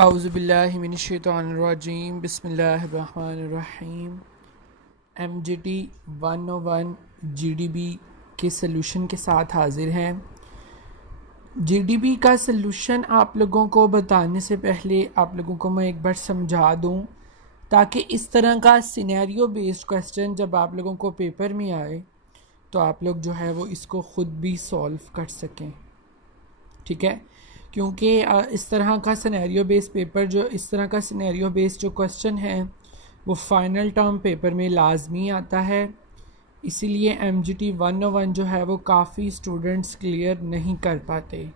औज़ुबिल्लाहि मिनश्शैतानिर्रजीम बिस्मिल्लाहिर्रहमानिर्रहीम। MGT 101 GDB के solution के साथ हाजिर हैं। GDB का सलूशन आप लोगों को बताने से पहले आप लोगों को मैं एक बार समझा दूं, ताकि इस तरह का सिनेरियो बेस्ड क्वेश्चन जब आप लोगों को पेपर में आए तो आप लोग जो है वो इसको ख़ुद भी सॉल्व कर सकें। ठीक है, क्योंकि इस तरह का सिनेरियो बेस्ड पेपर इस तरह का सिनेरियो बेस्ड जो क्वेश्चन है वो फाइनल टर्म पेपर में लाजमी आता है। इसीलिए MGT 101 जो है वो काफ़ी स्टूडेंट्स क्लियर नहीं कर पाते।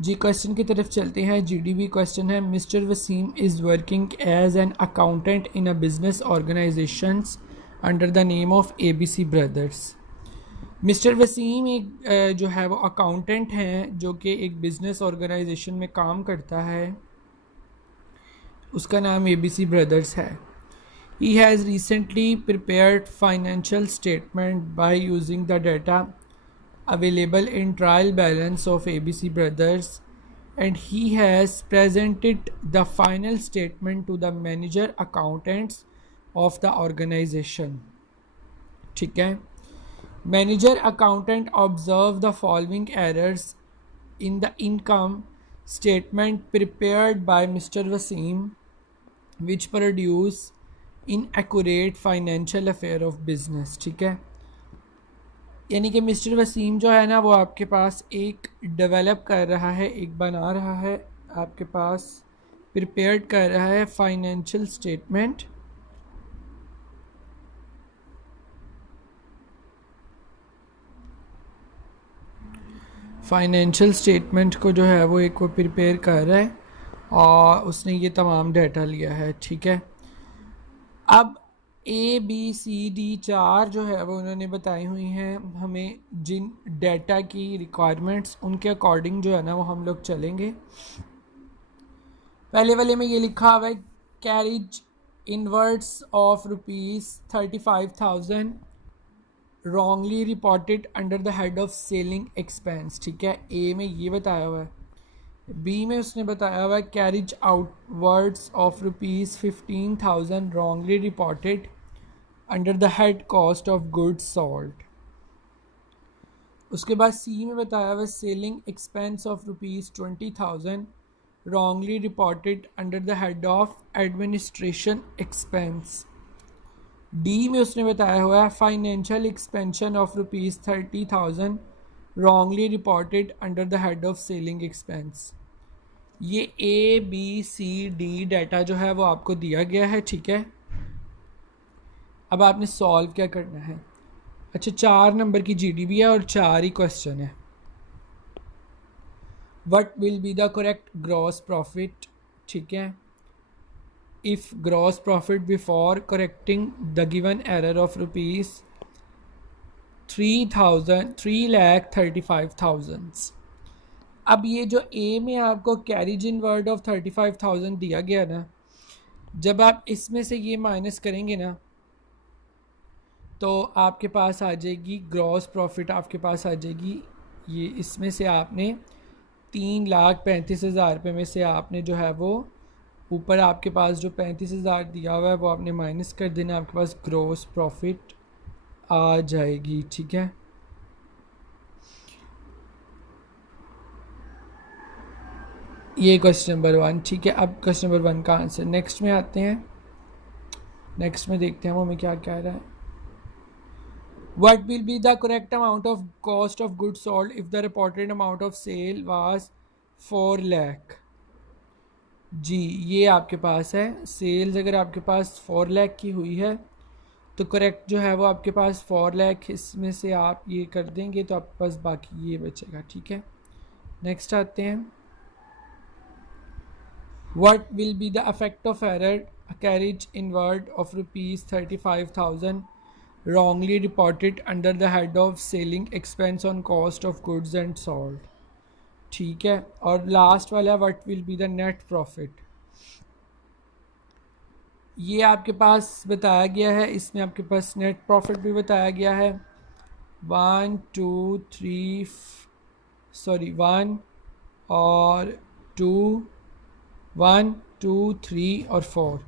जी क्वेश्चन की तरफ चलते हैं। GDB क्वेश्चन है, mister Waseem is working as an accountant in a business organisations under the name of ABC brothers. Mister Waseem एक जो है वो अकाउंटेंट हैं जो कि एक बिज़नेस ऑर्गेनाइजेशन में काम करता है, उसका नाम ABC ब्रदर्स है। He has recently prepared financial statement by using the data available in trial balance of ABC brothers and he has presented the final statement to the manager accountants of the organisation. ठीक है, Manager accountant observed the following errors in the income statement prepared by Mr. Wasim, which produce inaccurate financial affair of business। ठीक है, यानी कि mister Wasim जो है ना वो आपके पास एक डेवलप कर रहा है, एक बना रहा है, आपके पास प्रिपेयर्ड कर रहा है फाइनेंशियल स्टेटमेंट। फाइनेंशियल स्टेटमेंट को जो है वो एक वो प्रिपेयर कर रहा है और उसने ये तमाम डाटा लिया है। ठीक है, अब ABCD 4 जो है वो उन्होंने बताई हुई हैं हमें, जिन डाटा की रिक्वायरमेंट्स उनके अकॉर्डिंग जो है ना वो हम लोग चलेंगे। पहले वाले में ये लिखा हुआ है, carriage inwards of ₹35,000 wrongly reported under the head of selling expense. ठीक है, ए में ये बताया हुआ है। बी में उसने बताया हुआ है, carriage outwards of ₹15,000 wrongly reported under the head cost of goods sold. उसके बाद सी में बताया हुआ है, selling expense of ₹20,000 wrongly reported under the head of administration expense. D में उसने बताया हुआ है, financial expansion of ₹30,000 wrongly reported under the head of selling expense. ये ABCD डाटा जो है वो आपको दिया गया है। ठीक है, अब आपने सॉल्व क्या करना है। अच्छा, 4 नंबर की GDB है और 4 ही क्वेश्चन है। What will be the correct gross profit. ठीक है, if gross profit before correcting the given error of ₹3,35,000। अब ये जो ए में आपको कैरिज इन वर्ड ऑफ 35,000 दिया गया ना, जब आप इसमें से ये माइनस करेंगे ना तो आपके पास आ जाएगी ग्रॉस प्रॉफिट, आपके पास आ जाएगी ये, इसमें से आपने 3,35,000 रुपये में से आपने जो है वो ऊपर आपके पास जो 35,000 दिया हुआ है वो आपने माइनस कर देना, आपके पास ग्रॉस प्रॉफिट आ जाएगी। ठीक है, ये क्वेश्चन नंबर 1। ठीक है, अब क्वेश्चन नंबर 1 का आंसर। नेक्स्ट में आते हैं, नेक्स्ट में देखते हैं वो हमें क्या कह रहा है। What will be the correct amount of cost of goods sold if the reported amount of sale was 4 lakh. जी, ये आपके पास है, सेल्स अगर आपके पास 4 लाख की हुई है तो करेक्ट जो है वो आपके पास 4 लाख, इसमें से आप ये कर देंगे तो आपके पास बाकी ये बचेगा। ठीक है, नेक्स्ट आते हैं। What will be the effect of error carriage inward of ₹35,000 wrongly reported under the head of selling expense on cost of goods and sold। ठीक है, और लास्ट वाला what will be the net profit, ये आपके पास बताया गया है, इसमें आपके पास नेट प्रॉफिट भी बताया गया है। 1 2 3 1 और 2 1, 2, 3 और 4।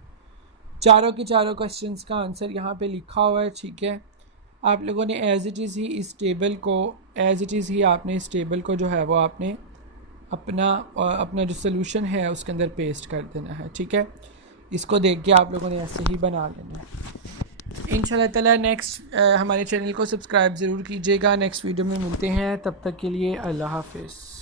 चारों के चारों क्वेश्चंस का आंसर यहाँ पे लिखा हुआ है, ठीक है। आप लोगों ने एज इट इज़ ही इस टेबल को आपने इस टेबल को जो है वो आपने अपना जो सोल्यूशन है उसके अंदर पेस्ट कर देना है, ठीक है। इसको देख के आप लोगों ने ऐसे ही बना लेना है। इंशाल्लाह ताला नेक्स्ट हमारे चैनल को सब्सक्राइब ज़रूर कीजिएगा। नेक्स्ट वीडियो में मिलते हैं, तब तक के लिए अल्लाह हाफिज़।